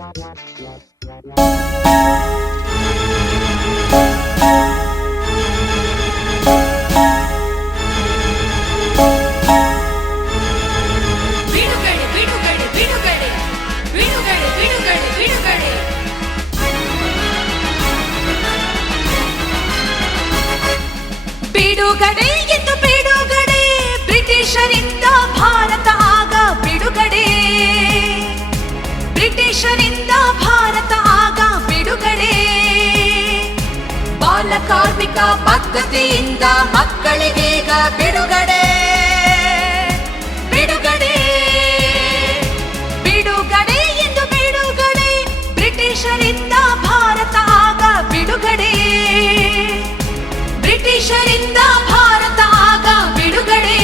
ಬಿಡುಗಡೆ ಎಂದು ಬಿಡುಗಡೆ, ಬ್ರಿಟಿಷರಿಂದ ಭಾರತ ಆಗ ಬಿಡುಗಡೆ, ಬ್ರಿಟಿಷರಿಂದ ಭಾರತ ಆಗ ಬಿಡುಗಡೆ. ಬಾಲ ಕಾರ್ಮಿಕ ಪದ್ಧತಿಯಿಂದ ಮಕ್ಕಳಿಗೀಗ ಬಿಡುಗಡೆ, ಬಿಡುಗಡೆ, ಬಿಡುಗಡೆ ಎಂದು ಬಿಡುಗಡೆ, ಬ್ರಿಟಿಷರಿಂದ ಭಾರತ ಆಗ ಬಿಡುಗಡೆ, ಬ್ರಿಟಿಷರಿಂದ ಭಾರತ ಆಗ ಬಿಡುಗಡೆ.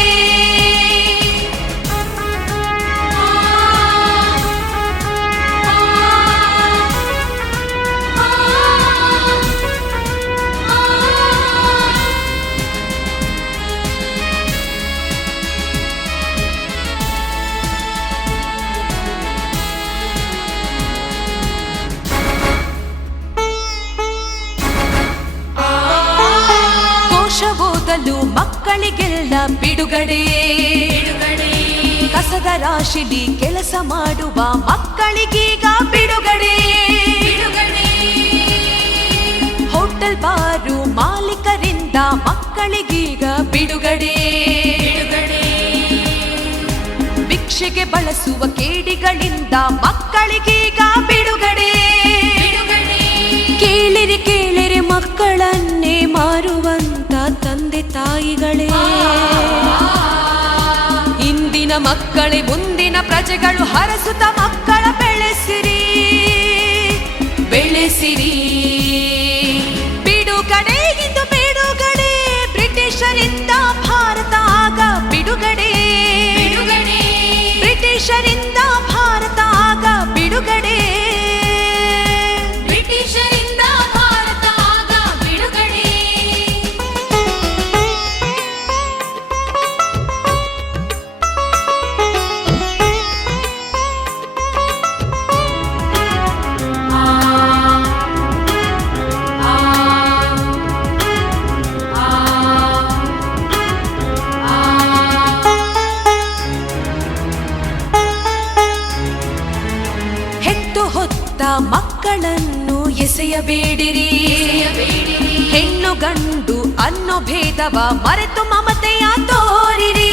ಓದಲು ಮಕ್ಕಳಿಗೆಲ್ಲ ಬಿಡುಗಡೆ, ಕಸದ ರಾಶಿಲಿ ಕೆಲಸ ಮಾಡುವ ಮಕ್ಕಳಿಗೀಗ ಬಿಡುಗಡೆ, ಹೋಟೆಲ್ ಬಾರು ಮಾಲೀಕರಿಂದ ಮಕ್ಕಳಿಗೀಗ ಬಿಡುಗಡೆ, ಭಿಕ್ಷೆಗೆ ಬಳಸುವ ಕೇಡಿಗಳಿಂದ ಮಕ್ಕಳಿಗೀಗ ಬಿಡುಗಡೆ. ಕೇಳಿರಿ ಕೇಳಿರಿ ಮಕ್ಕಳನ್ನೇ ಮಾರುವಂತ ತಂದೆ ತಾಯಿಗಳೇ, ಇಂದಿನ ಮಕ್ಕಳೇ ಮುಂದಿನ ಪ್ರಜೆಗಳು, ಹರಸುತ್ತ ಮಕ್ಕಳ ಬೆಳೆಸಿರಿ, ಬೆಳೆಸಿರಿ. ಬಿಡುಗಡೆ ಇಂದು ಬಿಡುಗಡೆ, ಬ್ರಿಟಿಷರಿಂದ ಭಾರತ ಆಗ ಬಿಡುಗಡೆ, ಬ್ರಿಟಿಷರಿಂದ ಭಾರತ ಆಗ ಬಿಡುಗಡೆ, ಬ್ರಿಟಿಷರಿಂದ ಭಾರತ ಆಗ ಬಿಡುಗಡೆ. ಹೆತ್ತು ಹೊತ್ತ ಮಕ್ಕಳನ್ನು ಎಸೆಯಬೇಡಿರಿ, ಹೆಣ್ಣು ಗಂಡು ಅನ್ನೋ ಭೇದವ ಮರೆತು ಮಮತೆಯ ತೋರಿರಿ,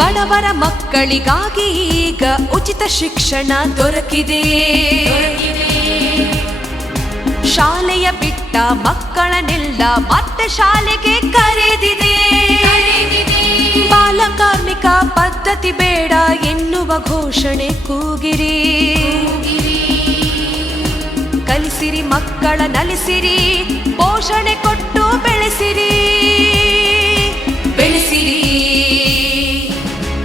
ಬಡವರ ಮಕ್ಕಳಿಗಾಗಿ ಈಗ ಉಚಿತ ಶಿಕ್ಷಣ ದೊರಕಿದೆ, ಶಾಲೆಯ ಬಿಟ್ಟ ಮಕ್ಕಳನ್ನೆಲ್ಲ ಮತ್ತೆ ಶಾಲೆಗೆ ಕರೆದಿದೆ. ಬಾಲ ಕಾರ್ಮಿಕ ಪದ್ಧತಿ ಬೇಡ ಎನ್ನುವ ಘೋಷಣೆ ಕೂಗಿರಿ, ಕಲಿಸಿರಿ ಮಕ್ಕಳ ನಲಿಸಿರಿ, ಪೋಷಣೆ ಕೊಟ್ಟು ಬೆಳೆಸಿರಿ, ಬೆಳೆಸಿರಿ.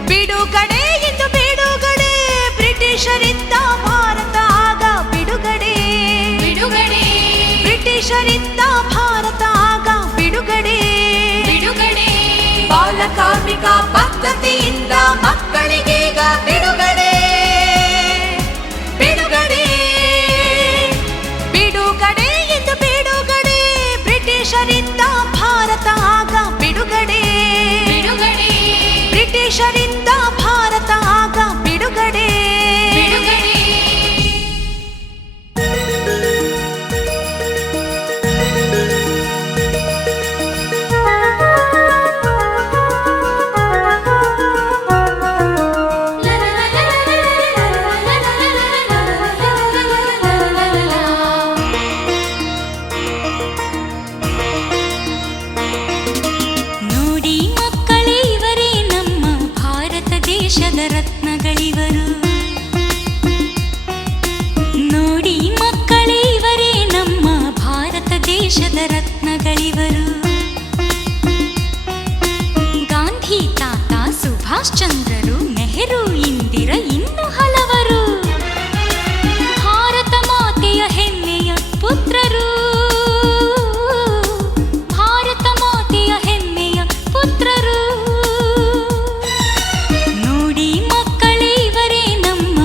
ಬಿಡುಗಡೆ ಎಂದು ಬಿಡುಗಡೆ, ಬ್ರಿಟಿಷರಿಂದ ಭಾರತ ಆಗ ಬಿಡುಗಡೆ, ಬಿಡುಗಡೆ, ಬ್ರಿಟಿಷರಿಂದ ಭಾರತ ಆಗ ಬಿಡುಗಡೆ, ಬಿಡುಗಡೆ. ಬಾಲ ಕಾರ್ಮಿಕ ಪದ್ಧತಿಯಿಂದ ಮಕ್ಕಳಿಗೀಗ ಬಿಡುಗಡೆ, ಬಿಡುಗಡೆ, ಬಿಡುಗಡೆ ಎಂದು ಬಿಡುಗಡೆ, ಬ್ರಿಟಿಷರಿಂದ ಭಾರತ ಆಗ ಬಿಡುಗಡೆ, ಬಿಡುಗಡೆ, ಬ್ರಿಟಿಷರಿಂದ ಭಾರತ ಆಗ ಬಿಡುಗಡೆ, ಬಿಡುಗಡೆ. ನೋಡಿ ಮಕ್ಕಳೇ, ಇವರೇ ನಮ್ಮ ಭಾರತ ದೇಶದ ರತ್ನಗಳಿವರು. ನೋಡಿ ಮಕ್ಕಳೇ, ಇವರೇ ನಮ್ಮ ಭಾರತ ದೇಶದ ರತ್ನಗಳಿವರು. ಗಾಂಧಿ ತಾತ, ಸುಭಾಷ್ ಚಂದ್ರರು, ನೆಹರು, ಇಂದಿರಾ, ಇನ್ನು ಹಲವರು ಭಾರತ ಮಾತೆಯ ಹೆಮ್ಮೆಯ ಪುತ್ರರು, ಭಾರತ ಮಾತೆಯ ಹೆಮ್ಮೆಯ ಪುತ್ರರು. ನೋಡಿ ಮಕ್ಕಳೇ, ಇವರೇ ನಮ್ಮ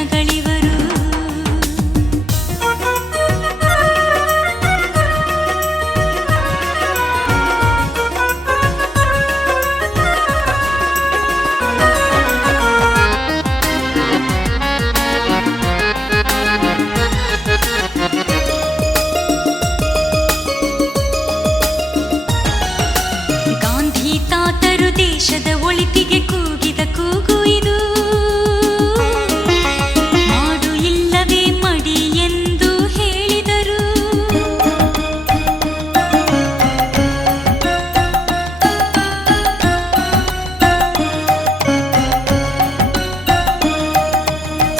ರತ್ನಗಳಿವರು. ಗಾಂಧಿ ತಾತರು ದೇಶದ ಒಳಿತಿಗೆ ಕೂಗಿದ ಕೂಗು ಇದು. ಮಾಡು ಇಲ್ಲವೇ ಮಡಿ ಎಂದು ಹೇಳಿದರು.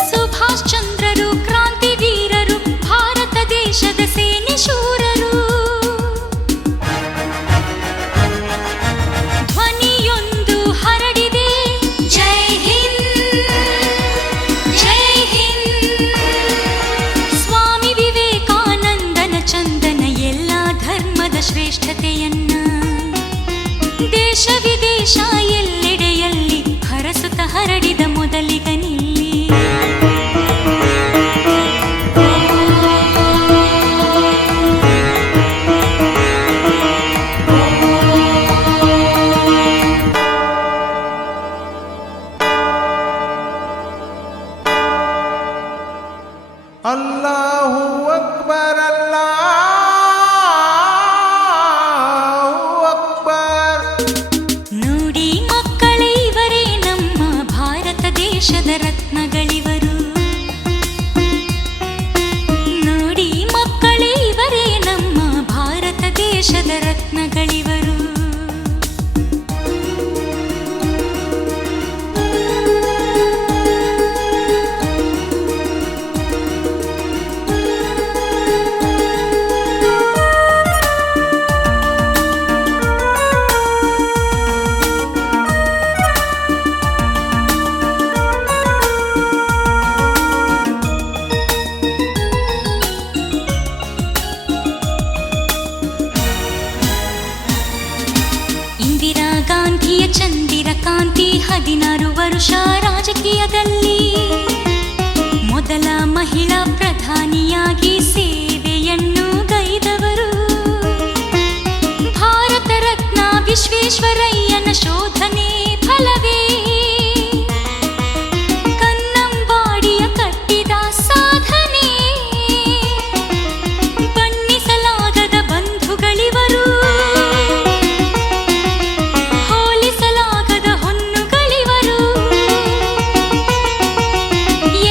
ಸುಭಾಷ್ ಚಂದ್ರರು ಕ್ರಾಂತಿವೀರರು, ಭಾರತ ದೇಶದ ಸೇನೆ ಶೂರರು. ಧ್ವನಿಯೊಂದು ಹರಡಿದೆ, ಜೈ ಹಿಂದ್, ಜೈ ಹಿಂದ್. ಸ್ವಾಮಿ ವಿವೇಕಾನಂದನ ಚಂದನ ಎಲ್ಲ ಧರ್ಮದ ಶ್ರೇಷ್ಠತೆಯನ್ನ ದೇಶ ವಿದೇಶ ಎಲ್ಲೆಡೆಯಲ್ಲಿ ಹರಸುತ್ತ ಹರಡಿದ ಮೊದಲಿಗನಿಲ್ಲಿ. ಅಲ್ಲಾಹು ಅಕ್ಬರ್, ಅಲ್ಲಾಹು ಅಕ್ಬರ್. ನೋಡಿ ಮಕ್ಕಳೇ, ಇವರೇ ನಮ್ಮ ಭಾರತ ದೇಶದ ರತ್ನಗಳಿವರು. ನೋಡಿ ಮಕ್ಕಳೇ, ಇವರೇ ನಮ್ಮ ಭಾರತ ದೇಶದ ರತ್ನಗಳಿವರು. ಇಂದಿರಾ ಗಾಂಧಿಯ ಚಂದಿರ ಕಾಂತಿ 16 ವರುಷ ರಾಜಕೀಯದಲ್ಲಿ ಮೊದಲ ಮಹಿಳಾ ಪ್ರಧಾನಿಯಾಗಿ ಸೇವೆಯನ್ನು ಗೈದವರು. ಭಾರತ ರತ್ನ ವಿಶ್ವೇಶ್ವರಯ್ಯನ ಶೋಧನೆ ಫಲವೇ ಕನ್ನಂಬಾಡಿಯ ಕಟ್ಟಿದ ಸಾಧನೆ. ಬಣ್ಣಿಸಲಾಗದ ಬಂಧುಗಳಿವರು, ಹೋಲಿಸಲಾಗದ ಹೊನ್ನುಗಳಿವರು.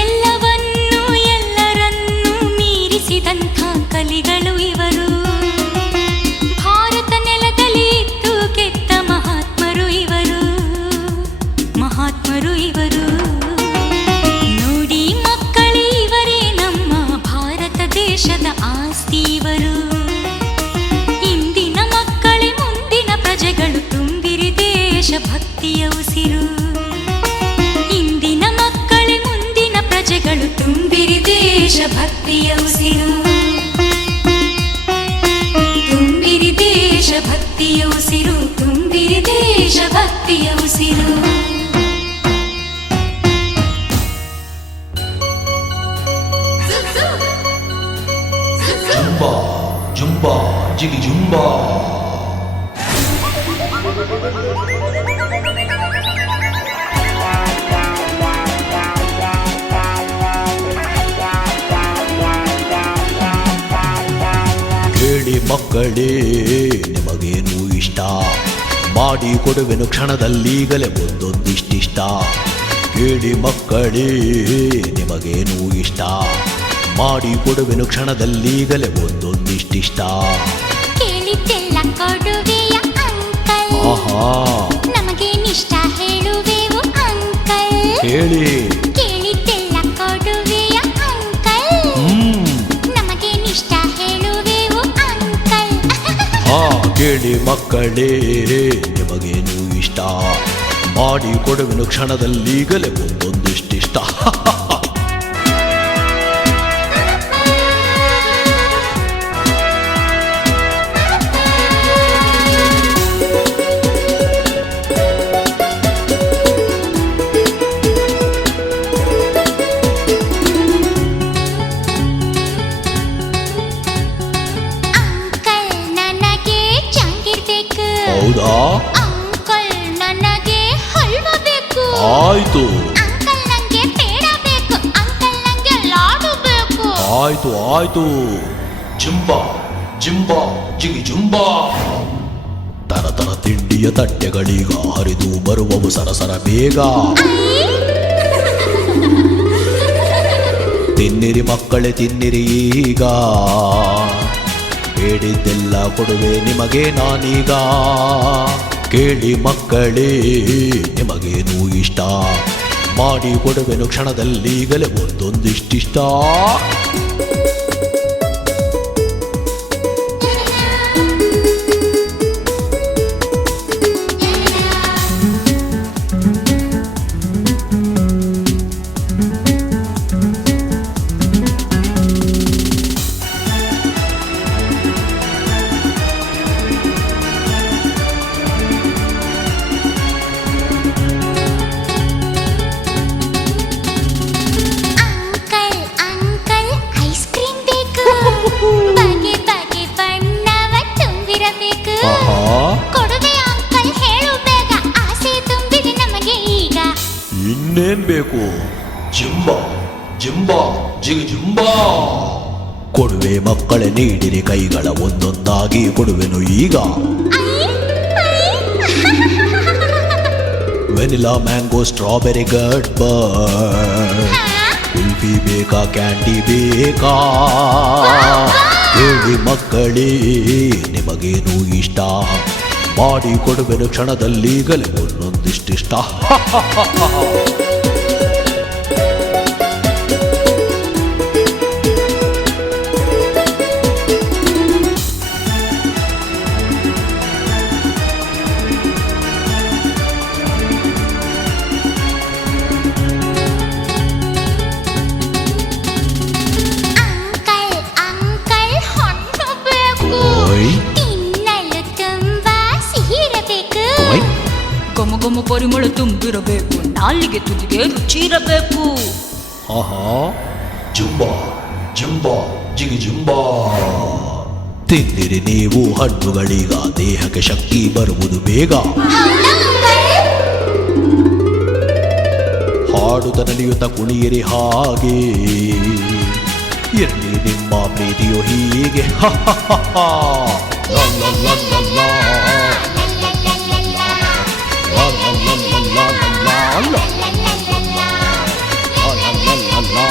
ಎಲ್ಲವನ್ನೂ ಎಲ್ಲರನ್ನೂ ಮೀರಿಸಿದಂಥ ಕಲಿಗಳು ಇವರು. ಭಾರತ ನೆಲದಲ್ಲಿ ಇದ್ದು ಗೆದ್ದ ಮಹಾತ್ಮರು ಇವರು, ಮಹಾತ್ಮರು ಇವರು. ನೋಡಿ ಮಕ್ಕಳೇ, ಇವರೇ ನಮ್ಮ ಭಾರತ ದೇಶದ ಆಸ್ತಿ ಇವರು. ಇಂದಿನ ಮಕ್ಕಳೇ ಮುಂದಿನ ಪ್ರಜೆಗಳು, ತುಂಬಿರಿ ದೇಶಭಕ್ತಿಯ ಉಸಿರು. ಇಂದಿನ ಮಕ್ಕಳೇ ಮುಂದಿನ ಪ್ರಜೆಗಳು, ತುಂಬಿರಿ ದೇಶಭಕ್ತಿಯ ಉಸಿರು. ತುಂಬಿರಿ ದೇಶಭಕ್ತಿಯ ಉಸಿರು, ತುಂಬಿರಿ ದೇಶಭಕ್ತಿಯ ಉಸಿರು. ಜುಂಬಾ ಜುಂಬಾ ಜಿಗಿ ಜುಂಬಾ. ಕೇಳಿ ಮಕ್ಕಳೇ, ನಿಮಗೇನು ಇಷ್ಟ ಮಾಡಿ ಕೊಡುವೆನು ಕ್ಷಣದಲ್ಲೀಗಲೇ ಒಂದೊಂದಿಷ್ಟಿಷ್ಟ. ಕೇಳಿ ಮಕ್ಕಳೇ, ನಿಮಗೇನು ಇಷ್ಟ ಮಾಡಿ ಕೊಡುವೆನು ಕ್ಷಣದಲ್ಲೀಗಲೇ ಒಂದೊಂದಿಷ್ಟಿಷ್ಟ. ಕೇಳಿದ್ದೆಲ್ಲ ಕೊಡುವೆಯ ಅಂಕಲ್, ಆಹಾ ನಮಗೇನಿಷ್ಟ ಹೇಳುವೆವು ಅಂಕಲ್. ಹೇಳಿ. ಕೇಳಿದ್ದೆಲ್ಲ ಕೊಡುವೆಯ ಅಂಕಲ್, ನಮಗೇನಿಷ್ಟ ಹೇಳುವೆವು ಅಂಕಲ್. ಕೇಳಿ ಮಕ್ಕಳೇ, ನಿಮಗೇನು ಇಷ್ಟ ಮಾಡಿ ಕೊಡುವೆನು ಕ್ಷಣದಲ್ಲೀಗಲೇ ಒಂದೊಂದಿಷ್ಟಿಷ್ಟ. ಆಯ್ತು ಅಂಕಲ್ ನಂಗೆ ಪೇಡ ಬೇಕು, ಅಂಕಲ್ ನಂಗೆ ಲಾಡು ಬೇಕು. ಆಯ್ತು ಆಯ್ತು. ಜಿಂಬಾ ಜಿಂಬಾ ಜಿಗಿ ಜುಂಬಾ. ತರತರ ತಿಂಡಿಯ ತಟ್ಟೆಗಳೀಗ ಹರಿದು ಬರುವವು ಸರಸರ ಬೇಗ. ತಿನ್ನಿರಿ ಮಕ್ಕಳೇ ತಿನ್ನಿರಿ ಈಗ, ಬೇಡಿದ್ದೆಲ್ಲ ಕೊಡುವೆ ನಿಮಗೆ ನಾನೀಗ. ಕೇಳಿ ಮಕ್ಕಳೇ ನಿಮಗೇನು ಇಷ್ಟ, ಮಾಡಿ ಕೊಡುವೆನು ಕ್ಷಣದಲ್ಲೀಗಲೇ ಒಂದೊಂದಿಷ್ಟಿಷ್ಟ. ಅಂಕಲ್ ಅಂಕಲ್ ಐಸ್ ಕ್ರೀಮ್ ಬೇಕು, ಬಗೆ ಬಗೆ ಬಣ್ಣವ ತುಂಬಿರಬೇಕು. ಕೊಡುವೆ ಅಂಕಲ್ ಹೇಳು ಬೇಗ, ಆಸೆ ತುಂಬಿದೆ ನಮಗೆ ಈಗ. ಇನ್ನೇನ್ ಬೇಕು? ಜಿಂಬಾ ಜಿಂಬಾ ಜಿಗಿ ಜುಂಬಾ. ಕೊಡುವೆ ಮಕ್ಕಳೇ ನೀಡಿರಿ ಕೈಗಳ ಒಂದೊಂದಾಗಿ ಕೊಡುವೆನು ಈಗ. ವೆನಿಲಾ ಮ್ಯಾಂಗೋ ಸ್ಟ್ರಾಬೆರಿ ಗಡ್ ಬರ್ಡ್, ಕುಲ್ಫಿ ಬೇಕಾ ಕ್ಯಾಂಡಿ ಬೇಕಾ? ಹೇಳಿ ಮಕ್ಕಳೇ ನಿಮಗೇನು ಇಷ್ಟ, ಮಾಡಿ ಕೊಡುವೆನು ಕ್ಷಣದಲ್ಲೀಗಲೇ ಒಂದೊಂದಿಷ್ಟಿಷ್ಟ. ಅಂಕಲ್ ಅಂಕಲ್ ಹಣ್ಣು ಬೇಕು, ಓಯ್ ತಿನ್ನಲು ತುಂಬಾ ಸಿಹಿರಬೇಕು. ಓಯ್ ಘಮ ಘಮ ಪರಿಮಳ ತುಂಬಿರಬೇಕು, ನಾಲಿಗೆ ತುದಿಗೆ ರುಚಿ ಇರಬೇಕು. ಆಹಾ ಜುಂಬಾ ಜುಂಬಾ ಜಿಗಿ ಜುಂಬಾ. ತಿನ್ನಿರಿ ನೀವು ಹಣ್ಣುಗಳೀಗ, ದೇಹಕ್ಕೆ ಶಕ್ತಿ ಬರುವುದು ಬೇಗ. ಹಾಡುತ್ತ ನಲಿಯುತ್ತ ಕುಣಿಯಿರಿ ಹಾಗೆ, ಇರಲಿ ನಿಮ್ಮ ಪ್ರೀತಿಯು ಹೀಗೆ. ಹ ಹ ಹ ಹ. ಲಾ ಲಾ ಲಾ ಲಾ ಲಾ. ಲಾ ಲಾ ಲಾ ಲಾ ಲಾ ಲಾ ಲಾ. ಲಾ ಲಾ ಲಾ ಲಾ ಲಾ.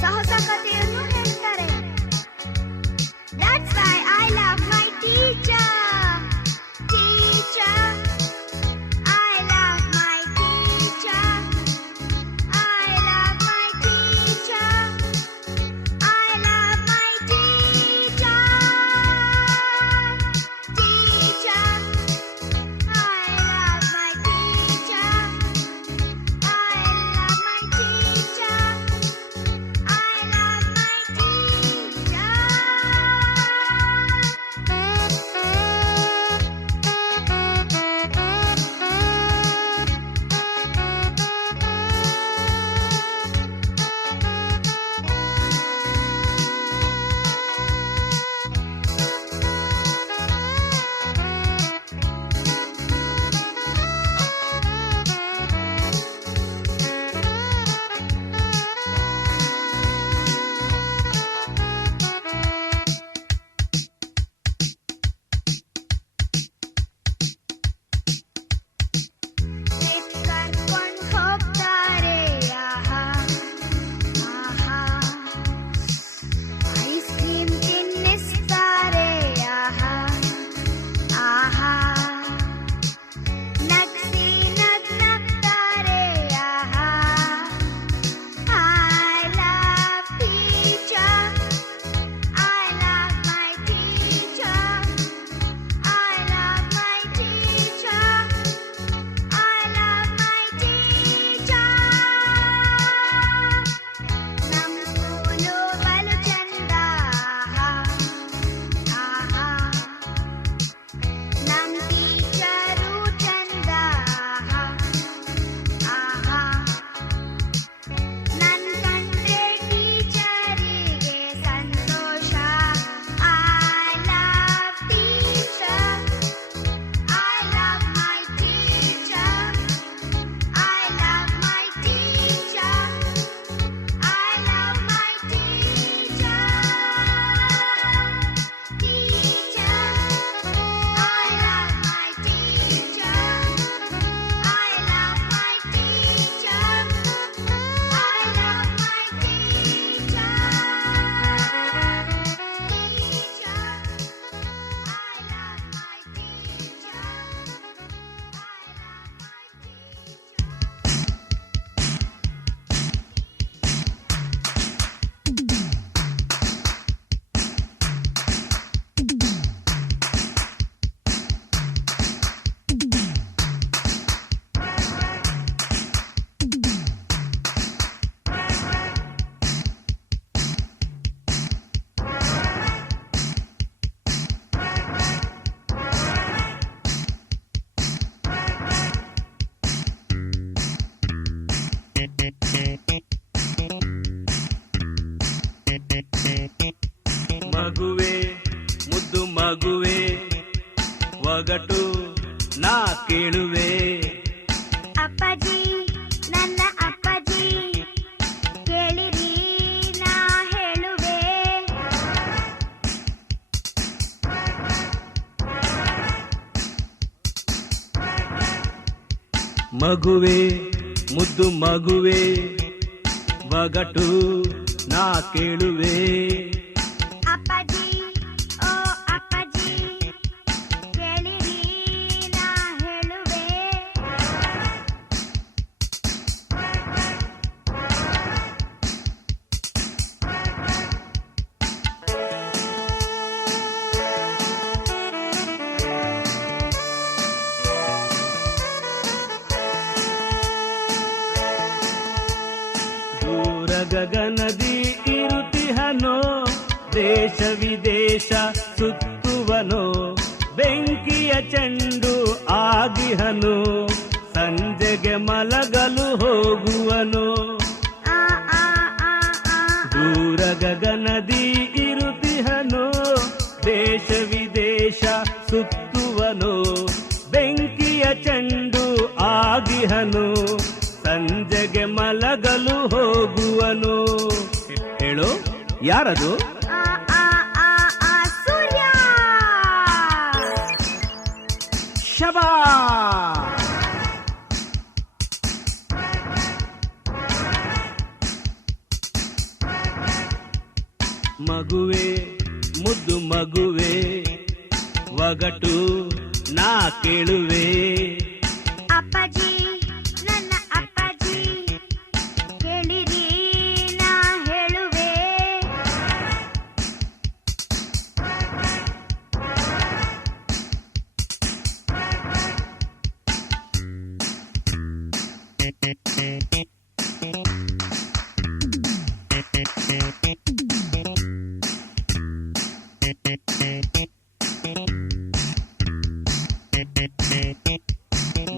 ಹೊಸ ಹೊಸ ಕಥೆಯನ್ನು ಹೇಳ್ತಾರೆ. That's why I love my teacher. Teacher, I love my teacher. I love my teacher. I love my teacher. Teacher, I love my teacher. I love my teacher. I love my teacher. Trip ಕರ್ಕೊಂಡ್ ಹೋಗ್ತಾರೆ. ಆಹಾ ಆಹಾ, ice cream ತಿನ್ನಿಸ್ತಾರೆ. ಆಹಾ ಆಹಾ, ನಗ್ಸಿ ನಗ್ನಗ್ತಾರೆ. ಆಹಾ, I love teacher. I love my teacher. I love my teacher. I love my teacher. ನಮ್ school ಬಲು ಚಂದ. ಆಹಾ, ನಮ್ ಟೀಚರು ಚಂದ. ಆಹಾ, ನನ್ ಕಂಡ್ರೆ ಟೀಚರಿಗೆ ಸಂತೋಷ. I love teacher. I love my teacher. I love my teacher. I love my teacher. Teacher, I love my teacher. I love my teacher. I love my teacher. Teacher, I love my teacher. ಮಗುವೆ ಮುದ್ದು ಮಗುವೆ ಒಗಟು ನಾ ಕೇಳುವೆ. ಅಪ್ಪಾಜಿ, ನನ್ನ ಅಪ್ಪಾಜಿ, ಕೇಳಿರಿ ನಾ ಹೇಳುವೆ. ಮಗುವೆ ಮುದ್ದು ಮಗುವೆ ಒಗಟು ನಾ ಕೇಳುವೆ. ಅಪ್ಪಾಜಿ, ಓ ಅಪ್ಪಾಜಿ, ಕೇಳಿರಿ ನಾ ಹೇಳುವೆ. ದೂರ ಗಗನದಿ ಇರುತಿಹನೋ, ದೇಶ ವಿದೇಶ ಸುತ್ತುವನೋ, ಬೆಂಕಿಯ ಚೆಂಡು ಆಗಿಹನು, ಸಂಜೆಗೆ ಮಲಗಲು ಹೋಗುವನು. ಆ ಆ ಆ ಆ, ದೂರ ಗಗನದಿ ಇರುತಿಹನೋ, ದೇಶ ವಿದೇಶ ಸುತ್ತುವನು, ಬೆಂಕಿಯ ಚೆಂಡು ಆಗಿಹನು, ಸಂಜೆಗೆ ಮಲಗಲು ಹೋಗುವನು. ಹೇಳು, ಯಾರದು? ಆ ಆ ಆ ಆ, ಸೂರ್ಯ. ಶಬಾ. ಮಗುವೆ ಮುದ್ದು ಮಗುವೆ ಒಗಟು ನಾ ಕೇಳುವೆ. ಅಪ್ಪಾಜಿ ನನ್ನ ಅಪ್ಪಾಜಿ ಕೇಳಿರಿ ನಾ ಹೇಳುವೆ.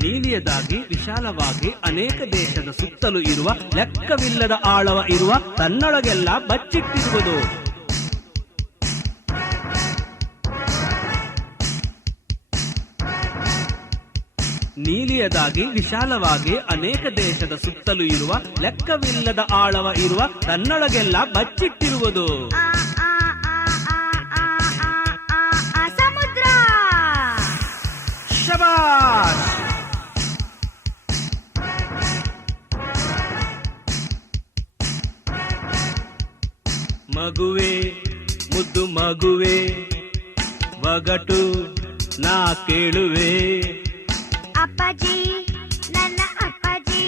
ನೀಲಿಯದಾಗಿ ವಿಶಾಲವಾಗಿ ಅನೇಕ ದೇಶದ ಸುತ್ತಲೂ ಇರುವ ಲೆಕ್ಕವಿಲ್ಲದ ಆಳವ ಇರುವ ತನ್ನೊಳಗೆಲ್ಲ ಬಚ್ಚಿಟ್ಟಿರುವುದು. ನೀಲಿಯದಾಗಿ ವಿಶಾಲವಾಗಿ ಅನೇಕ ದೇಶದ ಸುತ್ತಲೂ ಇರುವ ಲೆಕ್ಕವಿಲ್ಲದ ಆಳವ ಇರುವ ತನ್ನೊಳಗೆಲ್ಲ ಬಚ್ಚಿಟ್ಟಿರುವುದು. ಸಮುದ್ರ. ಶಬಾಷ್. ಮಗುವೆ ಮುದ್ದು ಮಗುವೆ ಒಗಟು ನಾ ಕೇಳುವೆ. ಅಪ್ಪಾಜಿ ನನ್ನ ಅಪ್ಪಾಜಿ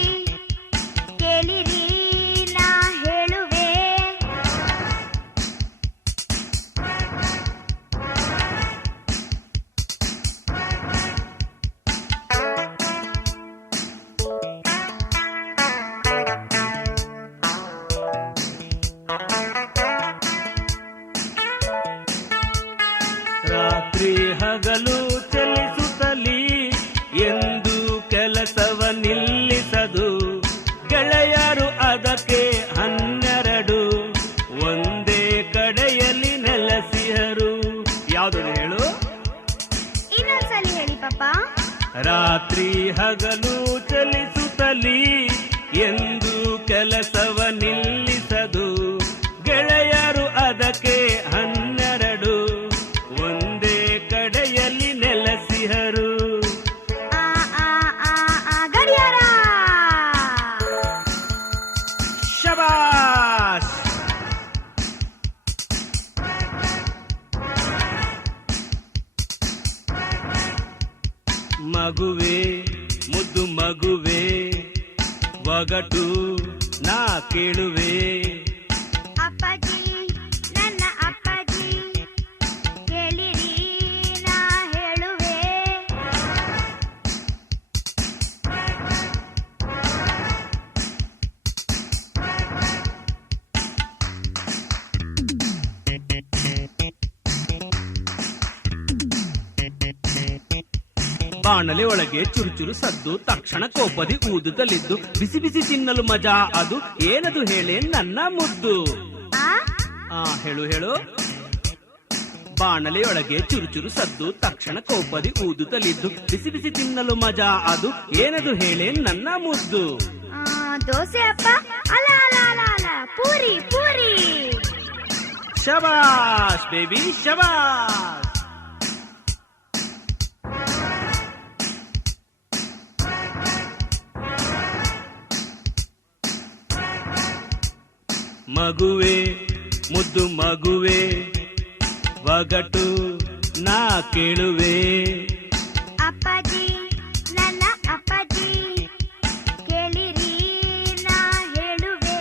ಕೇಳಿರಿ ನಾ ಹೇಳುವೆ. ರಾತ್ರಿ ಹಗಲು ಚಲಿಸುತ್ತಲಿ ಎಂದು ಕೆಲಸವ ನಿಲ್ಲಿಸದು. ಗೆಳೆಯರು ಅದಕ್ಕೆ 12 ಒಂದೇ ಕಡೆಯಲ್ಲಿ ನೆಲೆಸಿಹರು. ಯಾವುದು ಹೇಳು? ಇನ್ನೊಂದ್ಸಲಿ ಹೇಳಿ ಪಾಪ. ರಾತ್ರಿ ಹಗಲು ಚಲಿಸುತ್ತಲಿ ಎಂದು ಕೆಲಸವ ನಿಲ್ಲಿಸದು. ಗೆಳೆಯರು ಅದಕ್ಕೆ 12 ಒಂದೇ ಕಡೆಯಲ್ಲಿ ನೆಲೆಸಿಹರು. ಗಡಿಯಾರ. ಶಬಾಷ್. ಮಗುವೆ ಮುದ್ದು ಮಗುವೆ ಒಗಟು ನಾ ಕೇಳುವೆ. ಅಪ್ಪಾಜಿ ನನ್ನ ಅಪ್ಪಾಜಿ ಕೇಳಿರಿ ನಾ ಹೇಳುವೆ. ಬಾಣಲೆ ಒಳಗೆ ಚುರುಚುರು ಸದ್ದು ತಕ್ಷಣ ಕೋಪದಿ ಊದುತ್ತಲಿದ್ದು ಬಿಸಿ ಬಿಸಿ ತಿನ್ನಲು ಮಜಾ ಅದು ಏನದು ಹೇಳೇ ನನ್ನ ಮುದ್ದು. ಹೇಳು ಹೇಳು. ಬಾಣಲೆಯೊಳಗೆ ಚುರುಚುರು ಸದ್ದು ತಕ್ಷಣ ಕೋಪದಿ ಊದುತ್ತಲಿದ್ದು ಬಿಸಿ ಬಿಸಿ ತಿನ್ನಲು ಮಜಾ ಅದು ಏನದು ಹೇಳೇ ನನ್ನ ಮುದ್ದು. ದೋಸೆ ಅಪ್ಪ. ಅಲ ಅಲ ಅಲ ಅಲ ಪೂರಿ ಪೂರಿ. ಶಬಾಷ್ ಬೇಬಿ ಶಬಾಷ್. ಮಗುವೆ ಮುದ್ದು ಮಗುವೆ ಒಗಟು ನಾ ಕೇಳುವೆ. ಅಪ್ಪಾಜಿ ನನ್ನ ಅಪ್ಪಾಜಿ ಕೇಳಿರಿ ನಾ ಹೇಳುವೆ.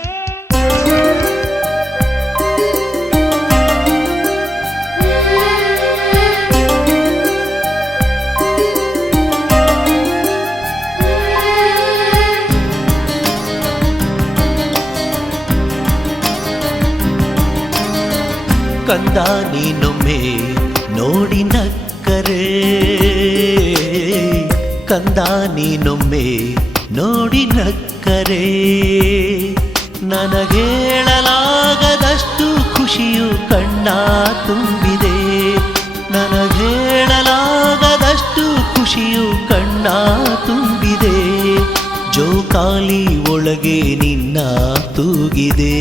ಕಂದ ನೀನೊಮ್ಮೆ ನೋಡಿ ನಕ್ಕರೆ, ಕಂದ ನೀನೊಮ್ಮೆ ನೋಡಿ ನಕ್ಕರೆ ನನಗೇಳಲಾಗದಷ್ಟು ಖುಷಿಯು ಕಣ್ಣ ತುಂಬಿದೆ. ನನಗೇಳಲಾಗದಷ್ಟು ಖುಷಿಯು ಕಣ್ಣ ತುಂಬಿದೆ. ಜೋಕಾಲಿ ಒಳಗೆ ನಿನ್ನ ತೂಗಿದೆ.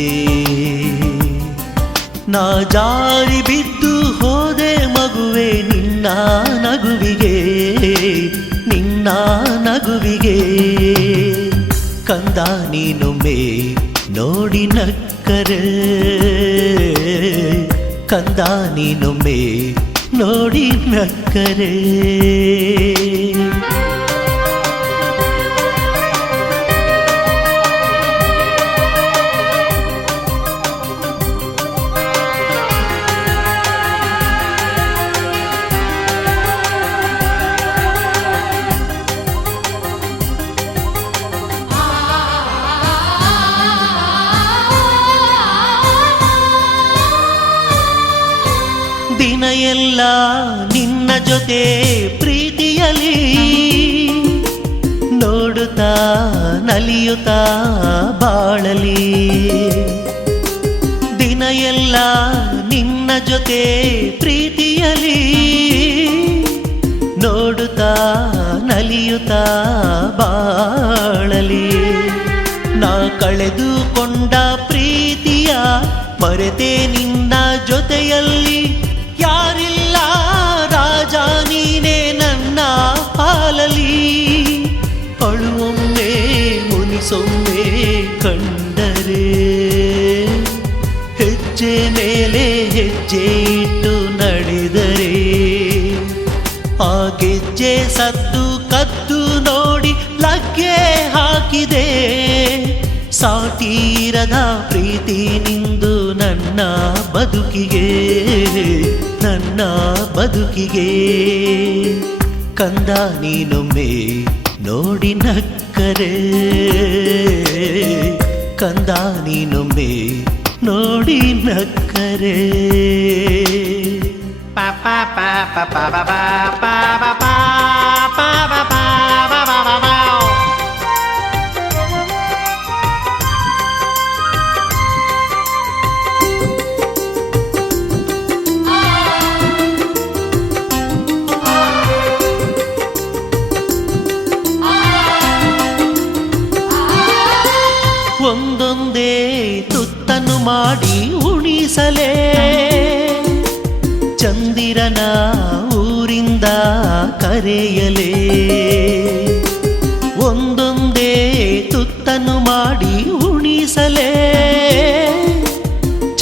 ನಾ ಜಾರಿ ಬಿದ್ದು ಹೋದೆ ಮಗುವೆ ನಿನ್ನ ನಗುವಿಗೆ, ನಿನ್ನ ನಗುವಿಗೆ. ಕಂದ ನೀನೊಮ್ಮೆ ನೋಡಿ ನಕ್ಕರೆ ಕಂದ ನೀನೊಮ್ಮೆ ನೋಡಿ ನಕ್ಕರೆ ದಿನ ಎಲ್ಲ ನಿನ್ನ ಜೊತೆ ಪ್ರೀತಿಯಲಿ ನೋಡುತ್ತಾ ನಲಿಯುತ್ತಾ ಬಾಳಲಿ ದಿನ ಎಲ್ಲ ನಿನ್ನ ಜೊತೆ ಪ್ರೀತಿಯಲಿ ನೋಡುತ್ತಾ ನಲಿಯುತ್ತಾ ಬಾಳಲಿ ನಾ ಕಳೆದುಕೊಂಡ ಪ್ರೀತಿಯ ಮರೆತೆ ನಿನ್ನ ಜೊತೆಯಲ್ಲಿ ಯಾರಿಲ್ಲ ರಾಜ ನೀನೇ ನನ್ನ ಪಾಲಲಿ ಅಳುವೊಮ್ಮೆ ಮುನಿಸೊಮ್ಮೆ ಕಂಡರೆ ಹೆಜ್ಜೆ ಮೇಲೆ ಹೆಜ್ಜೆ ಇಟ್ಟು ನಡೆದರೆ ಆ ಗೆಜ್ಜೆ ಸದ್ದು ಕದ್ದು ನೋಡಿ ಲಗ್ಗೆ ಹಾಕಿದೆ ಸಾಟಿರದ ಪ್ರೀತಿ ನಿಂದು ನನ್ನ ಬದುಕಿಗೆ ನನ್ನ ಬದುಕಿಗೆ ಕಂದ ನೀನೊಮ್ಮೆ ನೋಡಿ ನಕ್ಕರೆ ಕಂದ ನೀನೊಮ್ಮೆ ನೋಡಿ ನಕ್ಕರೆ ಪಾಪಾ ಪಾಪಾ ಪಾಪಾ ಪಾಪಾ ಪಾಪಾ ಪಾಪಾ ಒಂದೊಂದೇ ತುತ್ತನ್ನು ಮಾಡಿ ಉಣಿಸಲೇ ಚಂದಿರನ ಊರಿಂದ ಕರೆಯಲೇ ಒಂದೊಂದೇ ತುತ್ತನ್ನು ಮಾಡಿ ಉಣಿಸಲೇ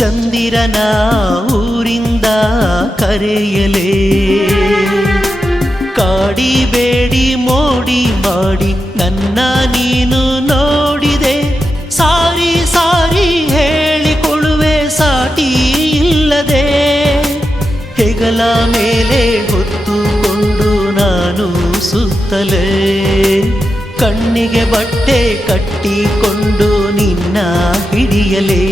ಚಂದಿರನ ಊರಿಂದ ಕರೆಯಲೇ ಕಾಡಿಬೇಡಿ ಮೋಡಿ ಮಾಡಿ ನನ್ನ ನೀನು ನೋಡಿದೆ ಸಾರಿ ಸಾರಿ ಹೇಳಿಕೊಳ್ಳುವೆ ಸಾಟಿ ಇಲ್ಲದೆ ಹೆಗಲ ಮೇಲೆ ಹೊತ್ತುಕೊಂಡು ನಾನು ಸುತ್ತಲೇ ಕಣ್ಣಿಗೆ ಬಟ್ಟೆ ಕಟ್ಟಿಕೊಂಡು ನಿನ್ನ ಹಿಡಿಯಲೇ